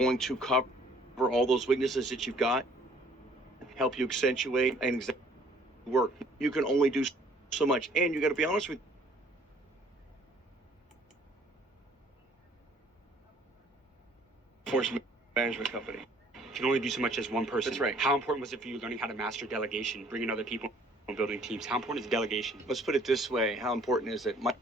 going to cover all those weaknesses that you've got, help you accentuate and work. You can only do so much, and you got to be honest with force management company. You can only do so much as one person. That's right. How important was it for you learning how to master delegation, bringing other people and building teams? How important is delegation? Let's put it this way. How important is it? My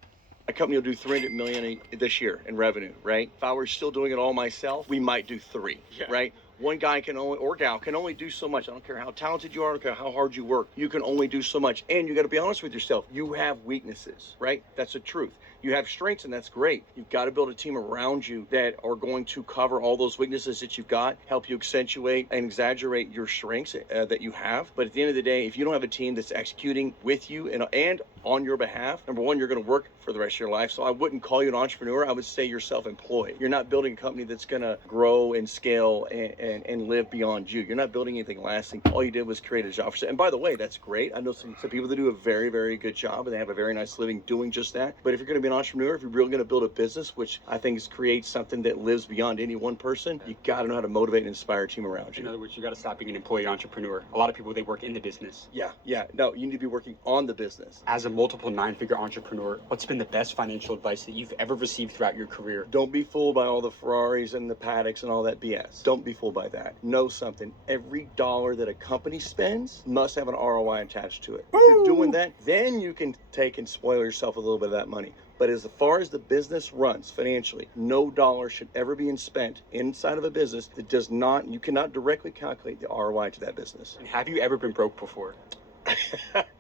company will do $300 million this year in revenue, right? If I were still doing it all myself, we might do three, right? One guy can only, or gal can only do so much. I don't care how talented you are, I don't care how hard you work. You can only do so much. And you got to be honest with yourself. You have weaknesses, right? That's the truth. You have strengths, and that's great. You've got to build a team around you that are going to cover all those weaknesses that you've got, help you accentuate and exaggerate your strengths that you have. But at the end of the day, if you don't have a team that's executing with you and on your behalf, number one, you're going to work for the rest of your life. So I wouldn't call you an entrepreneur. I would say you're self-employed. You're not building a company that's going to grow and scale and live beyond you. You're not building anything lasting. All you did was create a job for yourself. And by the way, that's great. I know some people that do a very, very good job, and they have a very nice living doing just that. But if you're going to be an entrepreneur, if you're really going to build a business, which I think is create something that lives beyond any one person, you got to know how to motivate and inspire a team around you. In other words, you got to stop being an employee entrepreneur. A lot of people, they work in the business. Yeah. No, you need to be working on the business. As a multiple nine-figure entrepreneur, what's been the best financial advice that you've ever received throughout your career? Don't be fooled by all the Ferraris and the Paddocks and all that BS. Don't be fooled by that. Know something. Every dollar that a company spends must have an ROI attached to it. If you're doing that, then you can take and spoil yourself a little bit of that money. But as far as the business runs financially, no dollar should ever be spent inside of a business that does not, you cannot directly calculate the ROI to that business. And have you ever been broke before?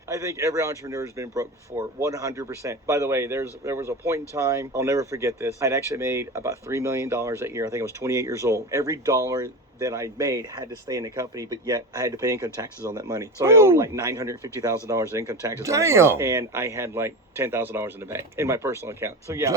I think every entrepreneur has been broke before, 100%. By the way, there was a point in time, I'll never forget this. I'd actually made about $3 million that year. I think I was 28 years old. Every dollar that I made had to stay in the company, but yet I had to pay income taxes on that money. So I owed like $950,000 in income taxes on that money, and I had like $10,000 in the bank in my personal account. So yeah,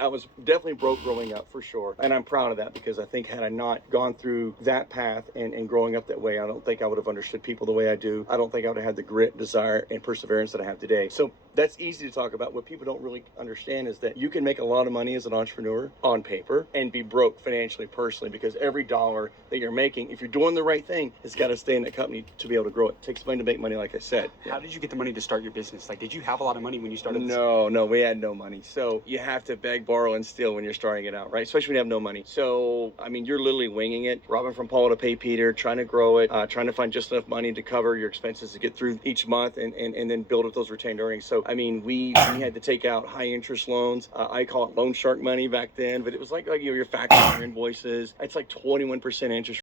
I was definitely broke growing up for sure, and I'm proud of that because I think had I not gone through that path and growing up that way, I don't think I would have understood people the way I do. I don't think I would have had the grit, desire, and perseverance that I have today. So that's easy to talk about. What people don't really understand is that you can make a lot of money as an entrepreneur on paper and be broke financially, personally, because every dollar that you're making, if you're doing the right thing, it's got to stay in the company to be able to grow it. It takes money to make money, like I said. How did you get the money to start your business? Like, did you have a lot of money when you started? No, we had no money. So you have to beg, borrow, and steal when you're starting it out, right? Especially when you have no money. So, I mean, you're literally winging it, robbing from Paul to pay Peter, trying to grow it, trying to find just enough money to cover your expenses to get through each month and then build up those retained earnings. So, I mean, we had to take out high interest loans. I call it loan shark money back then, but it was like your factoring your invoices. It's like 21% interest